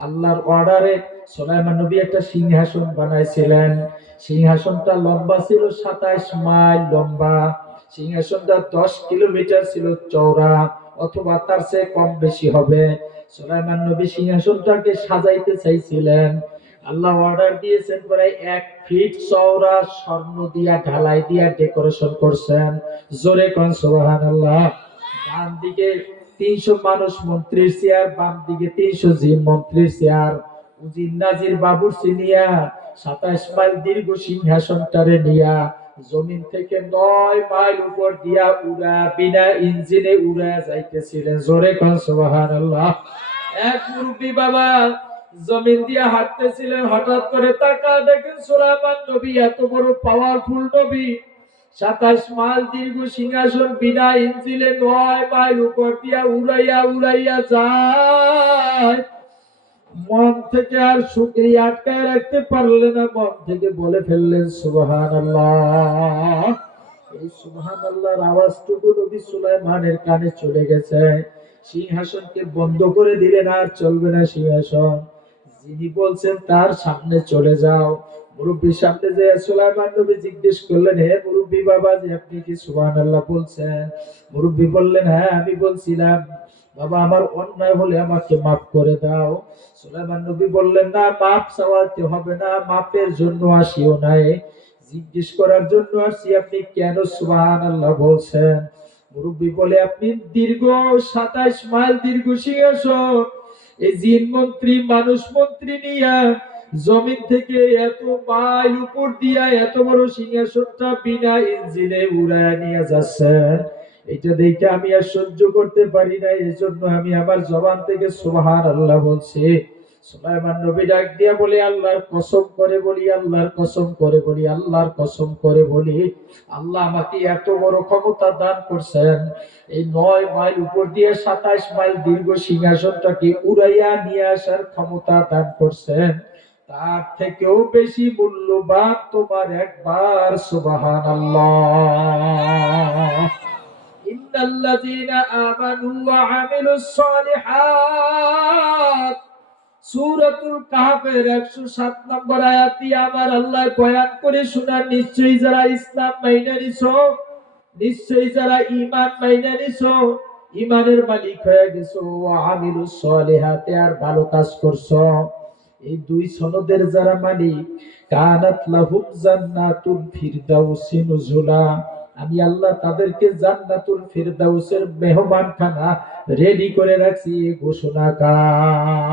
আল্লাহর অর্ডারে সুলাইমান নবী একটা সিংহাসন বানাইছিলেন। সিংহাসনটা লম্বা ছিল 27 মাইল লম্বা। সিংহাসনটা 10 কিলোমিটার ছিল চওড়া, অথবা তার চেয়ে কম বেশি হবে। সুলাইমান নবী সিংহাসনটাকে সাজাইতে চাইছিলেন। আল্লাহ অর্ডার দিয়েছেন, প্রায় 1 ফিট চওড়া স্বর্ণ দিয়া ঢালাই দিয়া ডেকোরেশন করছেন। জোরে কোন সুবহানাল্লাহ। ডান দিকে 300 মানুষ মন্ত্রীর চেয়ার, বাম দিকে 300 জিন মন্ত্রীর চেয়ার। উজির নাজির বাবুর্চি নিয়া 27 মাইল দীর্ঘ সিংহাসনটারে নিয়া জমিন থেকে 9 মাইল উপর দিয়া উড়া বিনা ইঞ্জিনে উড়া যাইতেছিলেন। জোরে কোন সুবহানাল্লাহ। এক মুরব্বী বাবা জমিন দিয়ে হাঁটতেছিলেন, হঠাৎ করে তাকা দেখেন সুলাইমান নবী এত বড় পাওয়ারফুল নবী, 27 মাইল দীর্ঘ সিংহাসন বিনা ইঞ্জিনে 9 মাইল উপর দিয়া উড়াইয়া উড়াইয়া যায়। মন থেকে আর শুকরিয়া আটকায় রাখতে পারলেন না, মন থেকে বলে ফেললেন সুবহানাল্লাহ। এই সুবহানাল্লাহর আওয়াজটুকু নবী সুলাইমানের কানে চলে গেছে। সিংহাসনকে বন্ধ করে দিলেন, আর চলবে না সিংহাসন। যিনি বলছেন তার সামনে চলে যাও। মুরব্বীর সামনে যে সুলাইমান নবী জিজ্ঞেস করলেন, হে মুরব্বী বাবা, যে আপনি কি সুবহানাল্লাহ বলছেন? মুরব্বী বললেন, হ্যাঁ আমি বলছিলাম। বাবা, আমার অন্যায় হলে আমাকে মাফ করে দাও। সুলাইমান নবী বললেন, না, মাফ চাওয়াতে হবে না, মাফের জন্য আসিও নাই, জিজ্ঞেস করার জন্য আসি আপনি কেন সুবহানাল্লাহ বলছেন। মুরব্বী বলে, আপনি দীর্ঘ 27 মাইল দীর্ঘ সিংহাসন, এই জিন মন্ত্রী মানুষ মন্ত্রী নিয়া জমিন থেকে এত মাইল উপর দিয়া এত বড় সিংহাসনটা বিনা ইঞ্জিনে উড়ায় নিয়ে যাচ্ছেন, এটা দেখে আমি আর সহ্য করতে পারি না, এজন্য আমি আমার জবান থেকে সুবহানাল্লাহ বলছি। সুলাইমান নবী ডাক দিয়া বলে, আল্লাহর কসম করে বলি, আল্লাহর কসম করে বলি, আল্লাহর কসম করে বলি, আল্লাহ আমাকে এত বড় ক্ষমতা দান করছেন, এই 9 মাইল উপর দিয়ে 27 মাইল দীর্ঘ সিংহাসনটাকে উড়াইয়া নিয়ে আসার ক্ষমতা দান করছেন। তার থেকেও বেশি মূল্যবান তোমার একবার সুবহানাল্লাহ। ইন্নাল্লাযীনা আমানু ওয়া আমিলুস সালিহাত, সূরাতুল কাহফের 107 নম্বর আয়াত দিয়ে আমার আল্লাহ বয়ান করে শোনান, নিশ্চয়ই যারা ইসলাম মাইনা নিছো, নিশ্চয়ই যারা ঈমান মাইনা নিছো, ঈমানের মালিক হয়ে গেছো, ওয়া আমিলুস সালিহাতে, আর ভালো কাজ করছো, এই দুই সনদের যারা মালিক, কানাত লাহুম জান্নাতুল ফিরদাউসি নুজুলা, আমি আল্লাহ তাদেরকে জান্নাতুল ফিরদাউসের মেহমানখানা রেডি করে রাখছি। ঘোষণাকার